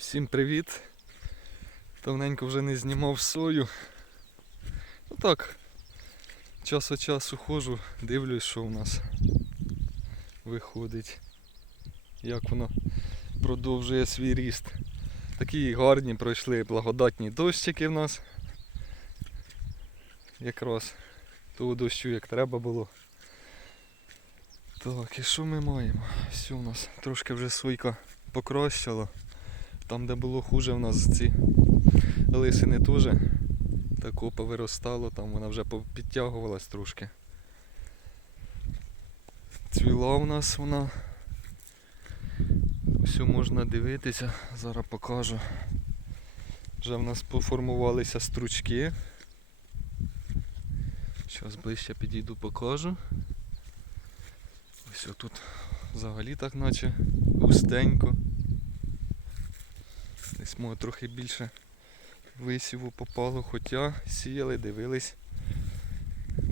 Всім привіт! Давненько вже не знімав сою. Ну так, час від часу ходжу, дивлюсь, що у нас виходить. Як воно продовжує свій ріст. Такі гарні пройшли благодатні дощики в нас. Якраз того дощу як треба було. Так, і що ми маємо? Все у нас трошки вже свійка покращила. Там, де було хуже, в нас ці лисини теж тако повиростало, там вона вже підтягувалась трошки. Цвіла в нас вона. Все можна дивитися, зараз покажу. Вже в нас поформувалися стручки. Зараз ближче підійду покажу. Ось тут взагалі так наче густенько. Десь може трохи більше висіву попало, хоча сіяли, дивились.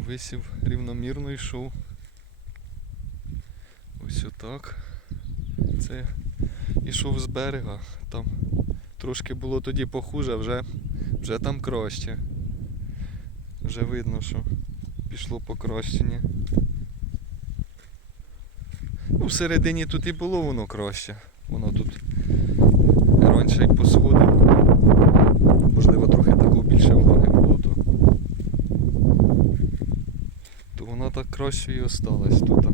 Висів рівномірно йшов. Ось отак. Це йшов з берега. Там трошки було тоді похуже, вже, вже там краще. Вже видно, що пішло покращення. Ну, всередині тут і було воно краще. Воно тут раніше й посходило. Можливо, трохи такого більше влаги було, то, то вона так краще і осталась тут.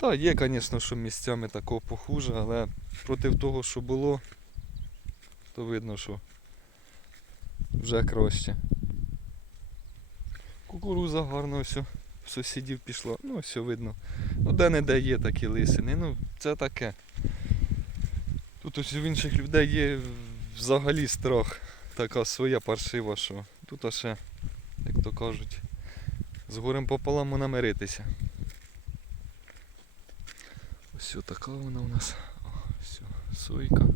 Так, є, звісно, що місцями такого похуже, але проти того, що було, то видно, що вже краще. Кукуруза гарно все. В сусідів пішла. Ну, все видно. Ну, де-не-де є такі лисини. Ну, це таке. Тут ось у інших людей є взагалі страх. Така своя паршива, що тут ще, як то кажуть, з горем пополам можна миритися. Ось така вона у нас. О, все, сойка.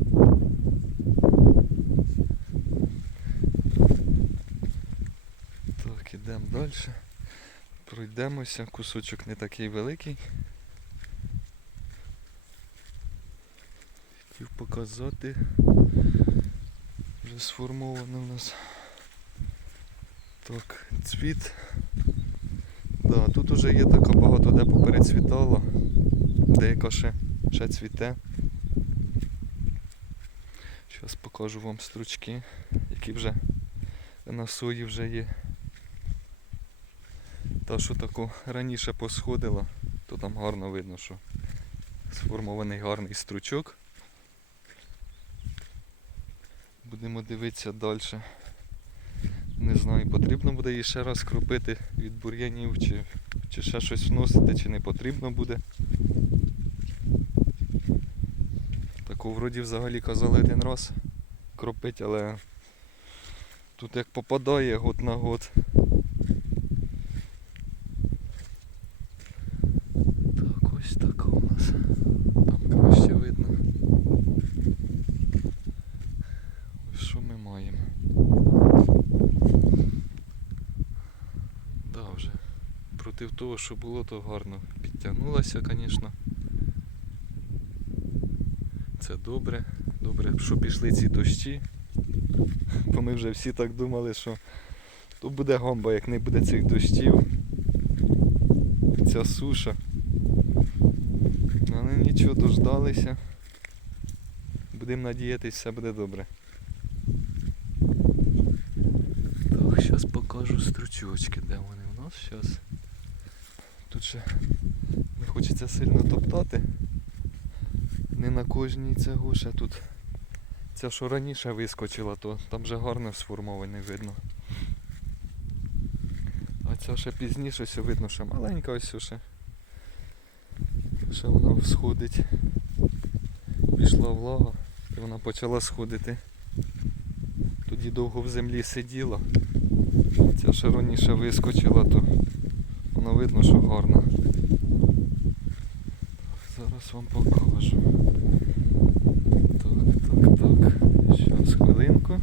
Так, ідемо далі. Пройдемося, кусочок не такий великий. Хотів показати. Вже сформовано у нас. Так, цвіт. Да, тут уже є така багато де поперецвітала, деяка ще, ще цвіте. Зараз покажу вам стручки, які вже на сої вже є. Та, що тако раніше посходила, то там гарно видно, що сформований гарний стручок. Будемо дивитися далі. Не знаю, потрібно буде її ще раз кропити від бур'янів, чи, чи ще щось вносити, чи не потрібно буде. Таку вроді взагалі казали один раз кропить, але тут як попадає год на год. Так, ось така у нас. Там краще видно. Ось Що ми маємо? Да, вже проти того, що було, то гарно підтягнулася, звісно. Це добре. Добре, що пішли ці дощі. Бо ми вже всі так думали, що то буде гомба, як не буде цих дощів. Ця суша. Але нічого, дождалися. Будемо надіятися, все буде добре. Так, зараз покажу стручочки, де вони у нас зараз. Тут ще не хочеться сильно топтати. Не на кожній це гуша тут. Ця, що раніше вискочила, то там вже гарно сформований видно. А ця ще пізніше все видно, що маленька ось ще. Ще вона всходить. Пішла влага і вона почала сходити. Тоді довго в землі сиділа. Ця ще раніше вискочила, то воно видно, що гарно. Зараз вам покажу. Так, так, так. Зараз хвилинку.